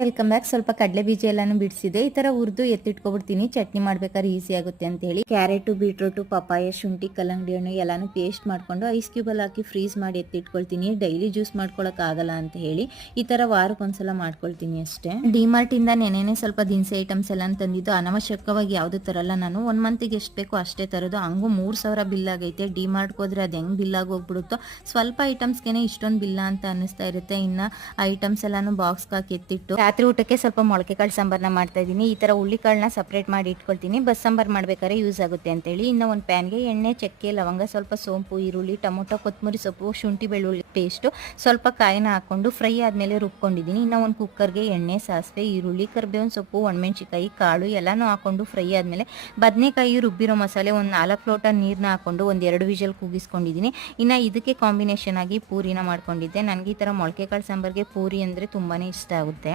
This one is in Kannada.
Welcome back. ಸ್ವಲ್ಪ ಕಡಲೆ ಬೀಜ ಎಲ್ಲಾನು ಬಿಡಿಸಿದೆ. ಈ ತರ ಹುರಿದು ಎತ್ತಿಟ್ಕೊಬಿಡ್ತೀನಿ, ಚಟ್ನಿ ಮಾಡ್ಬೇಕಾದ್ರೆ ಈಸಿ ಆಗುತ್ತೆ ಅಂತ ಹೇಳಿ. ಕ್ಯಾರೆಟ್, ಬೀಟ್ರೂಟ್, ಪಪಾಯ, ಶುಂಠಿ, ಕಲ್ಲಂಗಡಿ ಹಣ್ಣು ಎಲ್ಲಾನು ಪೇಸ್ಟ್ ಮಾಡ್ಕೊಂಡು ಐಸ್ ಕ್ಯೂಬ್ ಅಲ್ಲಿ ಹಾಕಿ ಫ್ರೀಸ್ ಮಾಡಿ ಎತ್ತಿಟ್ಕೊಳ್ತೀನಿ. ಡೈಲಿ ಜ್ಯೂಸ್ ಮಾಡ್ಕೊಳಕ್ ಆಗಲ್ಲ ಅಂತ ಹೇಳಿ ಈ ತರ ವಾರಕ್ಕೊಂದ್ಸಲ ಮಾಡ್ಕೊಳ್ತೀನಿ ಅಷ್ಟೇ. ಡಿಮಾರ್ಟ್ ಇಂದ ನೆನೆನೆ ಸ್ವಲ್ಪ ದಿನಸಿ ಐಟಮ್ಸ್ ಎಲ್ಲ ತಂದಿದ್ದು. ಅನಾವಶ್ಯಕವಾಗಿ ಯಾವ್ದು ತರಲ್ಲ ನಾನು. 1 ಮಂತಿಗೆ ಎಷ್ಟು ಬೇಕೋ ಅಷ್ಟೇ ತರೋದು. ಹಂಗೂ 3000 ಬಿಲ್ ಆಗೈತೆ. ಡಿಮಾರ್ಟ್ ಹೋದ್ರೆ ಅದ್ ಹೆಂಗ್ ಬಿಲ್ ಆಗಿ ಹೋಗ್ಬಿಡುತ್ತೋ. ಸ್ವಲ್ಪ ಐಟಮ್ಸ್ಗೆನೆ ಇಷ್ಟೊಂದು ಬಿಲ್ಲ ಅಂತ ಅನಿಸ್ತಾ ಇರುತ್ತೆ. ಇನ್ನ ಐಟಮ್ಸ್ ಎಲ್ಲಾನು ಬಾಕ್ಸ್ ಹಾಕಿ ಎತ್ತಿಟ್ಟು ರಾತ್ರಿ ಊಟಕ್ಕೆ ಸ್ವಲ್ಪ ಮೊಳಕೆ ಕಾಳು ಸಾಂಬಾರ್ನ ಮಾಡ್ತಾ ಇದ್ದೀನಿ. ಈ ತರ ಹುಳ್ಳಿಕಾಳನ್ನ ಸಪರೇಟ್ ಮಾಡಿ ಇಟ್ಕೊಳ್ತೀನಿ, ಬಸ್ ಸಾಂಬಾರ್ ಮಾಡ್ಬೇಕಾದ್ರೆ ಯೂಸ್ ಆಗುತ್ತೆ ಅಂತ ಹೇಳಿ. ಇನ್ನು ಒಂದು ಪ್ಯಾನ್ಗೆ ಎಣ್ಣೆ, ಚಕ್ಕೆ, ಲವಂಗ, ಸ್ವಲ್ಪ ಸೋಂಪು, ಈರುಳ್ಳಿ, ಟೊಮೊಟೊ, ಕೊತ್ತಂಬರಿ ಸೊಪ್ಪು, ಶುಂಠಿ ಬೆಳ್ಳುಳ್ಳಿ ಪೇಸ್ಟು, ಸ್ವಲ್ಪ ಕಾಯಿನ ಹಾಕೊಂಡು ಫ್ರೈ ಆದ್ಮೇಲೆ ರುಬ್ಕೊಂಡಿದ್ದೀನಿ. ಇನ್ನು ಒಂದು ಕುಕ್ಕರ್ಗೆ ಎಣ್ಣೆ, ಸಾಸಿವೆ, ಈರುಳ್ಳಿ, ಕರಿಬೇವಿನ ಸೊಪ್ಪು, ಒಣಮೆಣಸಿಕಾಯಿ, ಕಾಳು ಎಲ್ಲಾನು ಹಾಕೊಂಡು ಫ್ರೈ ಆದ್ಮೇಲೆ ಬದನೆಕಾಯಿ, ರುಬ್ಬಿರೋ ಮಸಾಲೆ, ಒಂದು 4 ಲೋಟ ನೀರನ್ನ ಹಾಕೊಂಡು ಒಂದು 2 ವಿಷಲ್ ಕೂಗಿಸ್ಕೊಂಡಿದ್ದೀನಿ. ಇನ್ನು ಇದಕ್ಕೆ ಕಾಂಬಿನೇಷನ್ ಆಗಿ ಪೂರಿನ ಮಾಡ್ಕೊಂಡಿದ್ದೆ. ನನಗೆ ಈ ತರ ಮೊಳಕೆ ಕಾಳು ಸಾಂಬಾರ್ಗೆ ಪೂರಿ ಅಂದ್ರೆ ತುಂಬಾನೇ ಇಷ್ಟ ಆಗುತ್ತೆ.